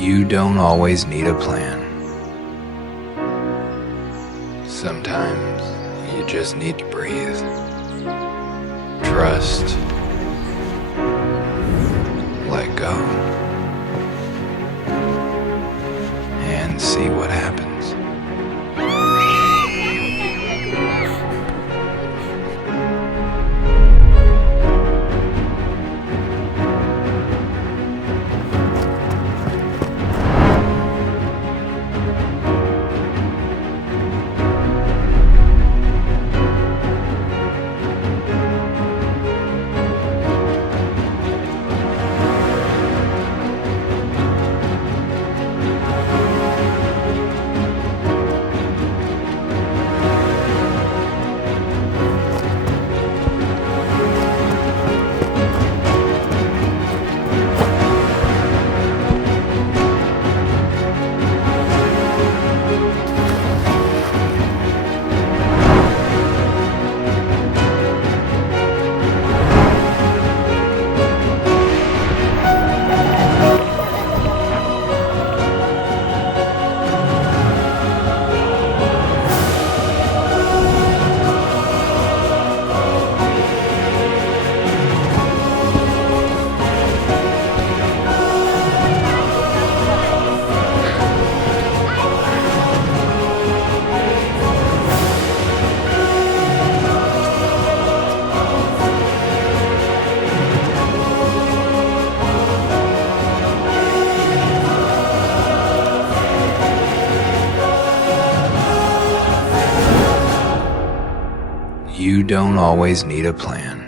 You don't always need a plan. Sometimes you just need to breathe. Trust. Let go. And see what happens. You don't always need a plan.